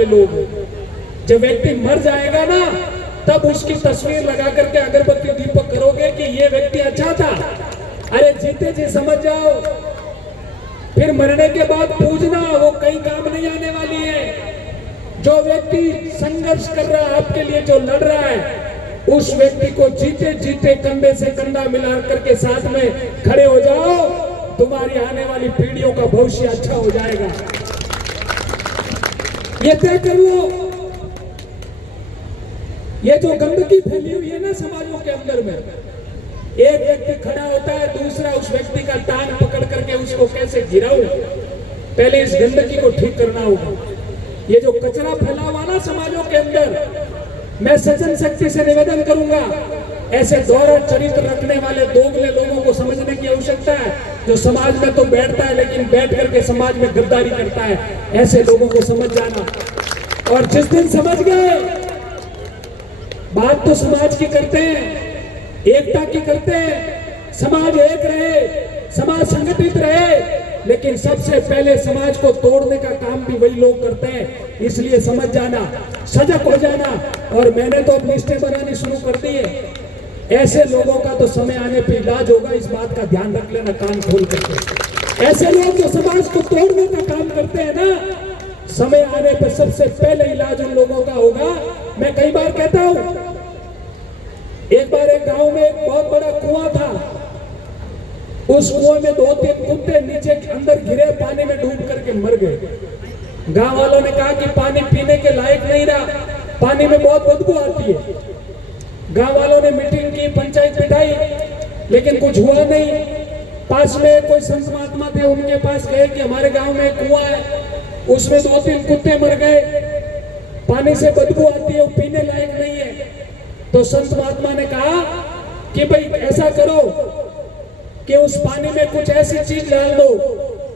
वाले लोग हो। जब व्यक्ति मर जाएगा ना, तब उसकी तस्वीर लगा करके अगरबत्ती दीपक करोगे कि ये व्यक्ति अच्छा था। अरे जीते जी समझ जाओ, फिर मरने के बाद पूजना वो कहीं काम नहीं आने वाली है। जो व्यक्ति संघर्ष कर रहा है आपके लिए, जो लड़ रहा है, उस व्यक्ति को जीते जीते कंधे से कंधा मिला करके साथ में खड़े हो जाओ, तुम्हारी आने वाली पीढ़ियों का भविष्य अच्छा हो जाएगा। ये तय कर लो। ये जो गंदगी फैली हुई है ना समाजों के अंदर में, एक व्यक्ति खड़ा होता है, दूसरा उस व्यक्ति का टांग पकड़ करके उसको कैसे गिराऊं, पहले इस गंदगी को ठीक करना होगा। ये जो कचरा फैला हुआ ना समाजों के अंदर, मैं सजन शक्ति से निवेदन करूंगा, ऐसे दोहरा चरित्र रखने वाले दोगले लोगों को समझने की आवश्यकता है। जो समाज में तो बैठता है लेकिन बैठ करके समाज में गद्दारी करता है, ऐसे लोगों को समझ जाना। और जिस दिन समझ गए, बात तो समाज की करते हैं, एकता की करते हैं, समाज एक रहे, समाज संगठित रहे, लेकिन सबसे पहले समाज को तोड़ने का काम भी वही लोग करते हैं। इसलिए समझ जाना, सजग हो जाना। और मैंने तो अब लिस्टें बनानी शुरू कर दी है। ऐसे लोगों का तो समय आने पे इलाज होगा, इस बात का ध्यान रख लेना कान खोल करके। ऐसे लोग जो समाज को तोड़ने का काम करते हैं ना, समय आने पर सबसे पहले इलाज उन लोगों का होगा। मैं कई बार कहता हूं, एक बार एक गांव में एक बहुत बड़ा कुआं था। उस कुएं में 2-3 कुत्ते नीचे अंदर गिरे, पानी में डूब करके मर गए। गांव वालों ने कहा कि पानी पीने के लायक नहीं रहा, पानी में बहुत बदबू आती है। गांव वालों ने मीटिंग की, पंचायत बिठाई, लेकिन कुछ हुआ नहीं। पास में कोई संत महात्मा थे, उनके पास गए कि हमारे गांव में कुआं है, उसमें 2-3 कुत्ते मर गए, पानी से बदबू आती है, वो पीने लायक नहीं है। तो संत महात्मा ने कहा कि भाई ऐसा करो कि उस पानी में कुछ ऐसी चीज डाल दो,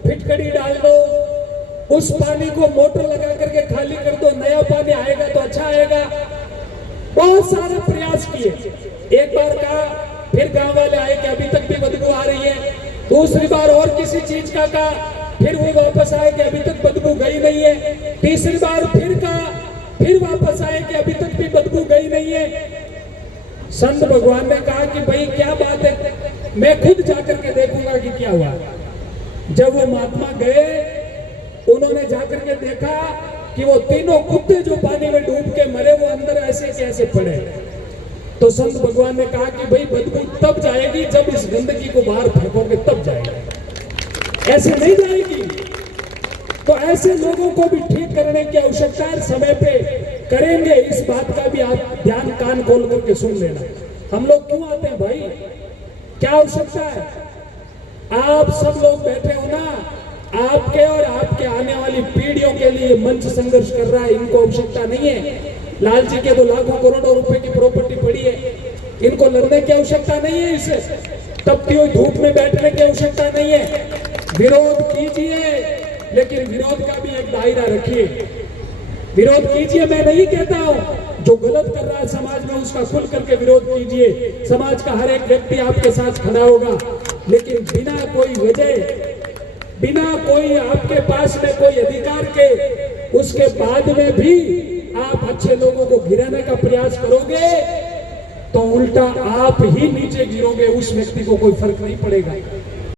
फिटकड़ी डाल दो, उस पानी को मोटर लगा करके खाली कर दो, नया पानी आएगा तो अच्छा आएगा। बहुत सारे प्रयास किए। एक बार कहा, फिर गांव वाले आए कि अभी तक भी बदबू आ रही है। दूसरी बार और किसी चीज का कहा, फिर वो वापस आए कि अभी तक बदबू गई नहीं है। तीसरी बार फिर कहा, फिर वापस आए कि अभी तक भी बदबू गई नहीं है। संत भगवान ने कहा कि भाई क्या बात है, मैं खुद जाकर के देखूंगा कि क्या हुआ। जब वो महात्मा गए, उन्होंने जाकर के देखा कि वो तीनों कुत्ते जो पानी में डूब के मरे, वो अंदर ऐसे कैसे पड़े। तो संत भगवान ने कहा कि भाई बदबू तब जाएगी जब इस गंदगी को बाहर फेंकोगे, तब जाएगी, ऐसे नहीं जाएगी। तो ऐसे लोगों को भी ठीक करने की आवश्यकता है, समय पे करेंगे। इस बात का भी आप ध्यान कान खोल करके सुन लेना। हम लोग क्यों आते हैं भाई, क्या आवश्यकता है? आप सब लोग बैठे हो ना, आपके और आपके आने वाली पीढ़ियों के लिए मंच संघर्ष कर रहा है, इनको आवश्यकता नहीं है। लालजी के तो लाखों करोड़ों रुपए की प्रॉपर्टी पड़ी है, इनको लड़ने की आवश्यकता नहीं है, इसे तपती हुई धूप में बैठने की आवश्यकता नहीं है। विरोध कीजिए, लेकिन विरोध का भी एक दायरा रखिए। विरोध कीजिए, मैं नहीं कहता हूं, जो गलत कर रहा है समाज में उसका खुल करके विरोध कीजिए। समाज का हर एक व्यक्ति आपके साथ खड़ा होगा, लेकिन बिना कोई वजह, बिना कोई आपके पास में कोई अधिकार के, उसके बाद में भी आप अच्छे लोगों को गिराने का प्रयास करोगे तो उल्टा आप ही नीचे गिरोगे, उस व्यक्ति को कोई फर्क नहीं पड़ेगा।